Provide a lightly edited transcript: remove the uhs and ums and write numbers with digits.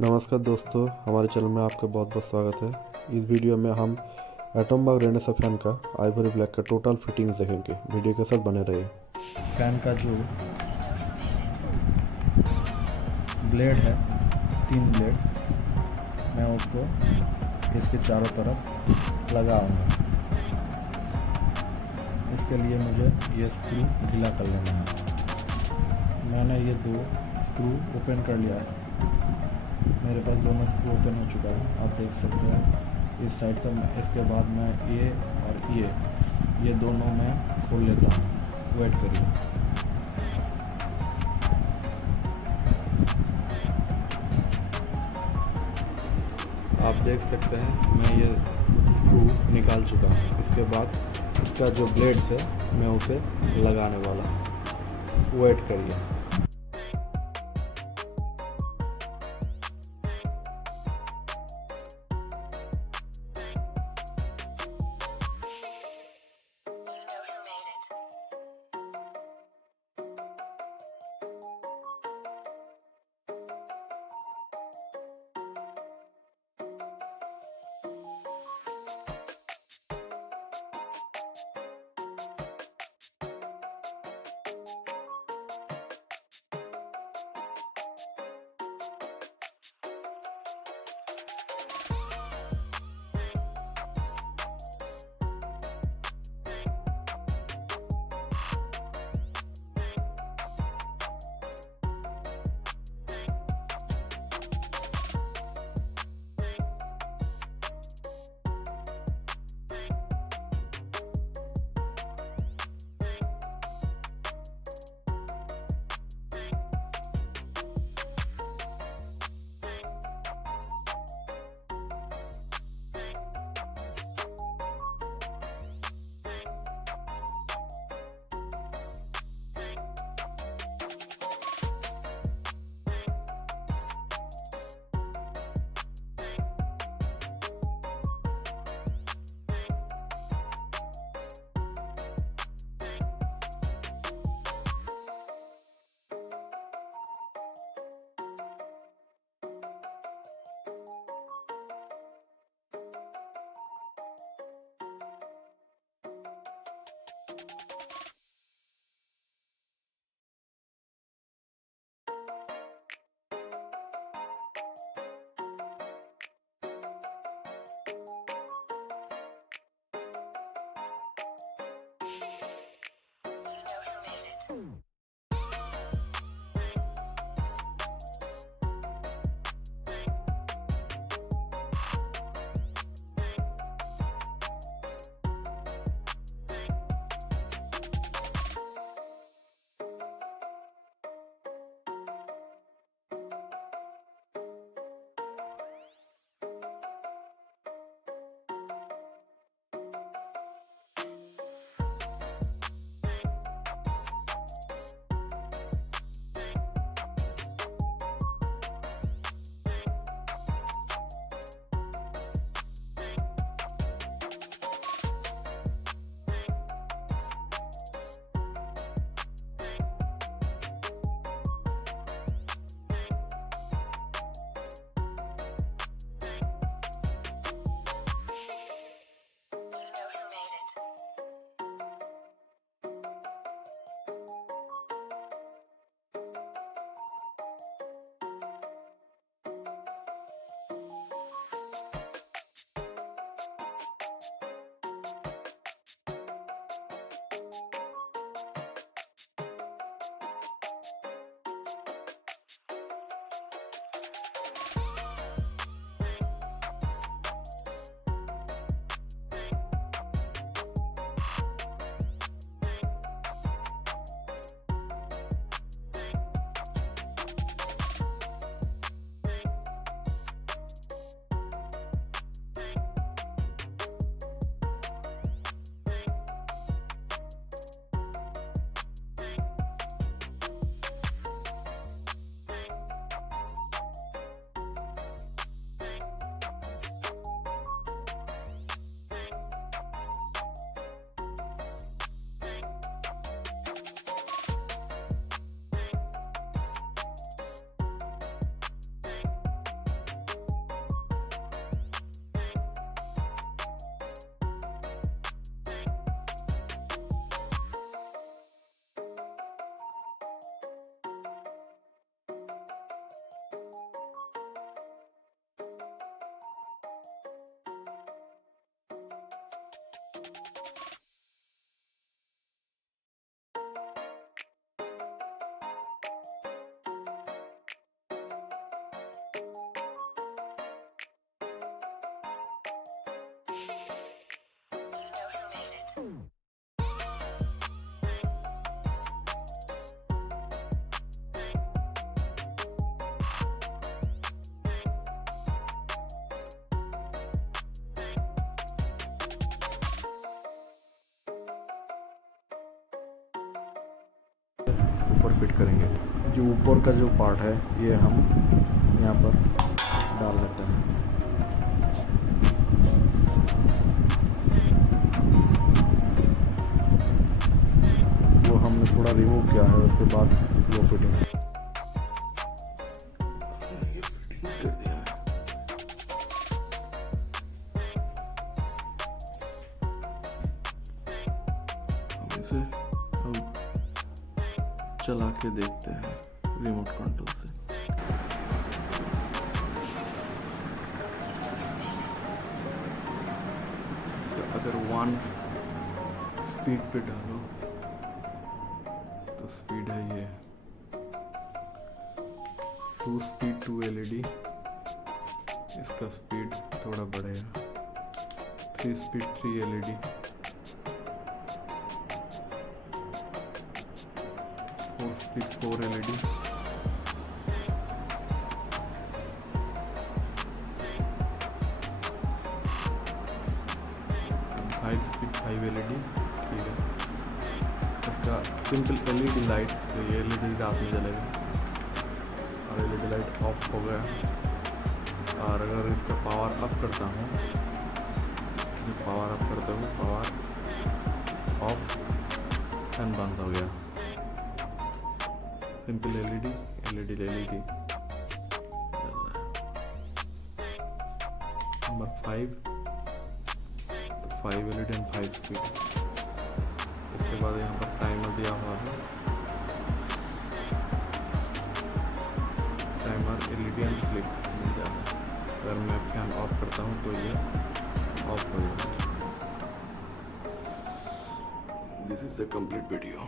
नमस्कार दोस्तों, हमारे चैनल में आपका बहुत बहुत स्वागत है। इस वीडियो में हम एटमबर्ग रेनेसा फैन का आइवरी ब्लैक का टोटल फिटिंग्स देखेंगे। वीडियो के साथ बने रहिए। फैन का जो ब्लेड है, 3 ब्लेड, मैं उसको इसके चारों तरफ लगाऊंगा। इसके लिए मुझे ये स्क्रू ढीला कर लेना है। मैंने ये 2 स्क्रू ओपन कर लिया है। मेरे पास दोनों स्क्रू ओपन हो चुका है, आप देख सकते हैं। इस साइड का इसके बाद मैं ये और ये दोनों मैं खोल लेता हूँ। वेट करिए। आप देख सकते हैं मैं ये स्क्रू निकाल चुका हूँ। इसके बाद इसका जो ब्लेड है मैं उसे लगाने वाला हूँ। वेट करिए। ऊपर फिट करेंगे। जो ऊपर का जो पार्ट है ये हम यहाँ पर डाल लेते हैं। वो हमने थोड़ा रिमूव किया है, उसके बाद वो फिटिंग कर दिया है। इसे हम चला के देखते हैं रिमोट कंट्रोल से। अगर 1 स्पीड पे डालो तो स्पीड है ये 2 स्पीड 2 LED, इसका स्पीड थोड़ा बढ़ेगा। 3 speed 3 LED, 4 speed 4 LED, 5 speed 5 LED। ठीक है, इसका सिंपल LED लाइट, तो ये LED रात में जलेगा और LED लाइट ऑफ हो गया। और अगर इसका पावर अप करता हूँ, पावर अप करता हूँ, पावर ऑफ, फैन बंद हो गया। सिंपल LED LED नंबर 5, तो 5 LED एंड 5 स्पीड। इसके बाद यहाँ पर टाइमर दिया हुआ है, टाइमर LED एंड स्लिप मिल जाता है। अगर मैं फैन ऑफ करता हूँ तो ये ऑफ हो जाएगा। This is the complete video.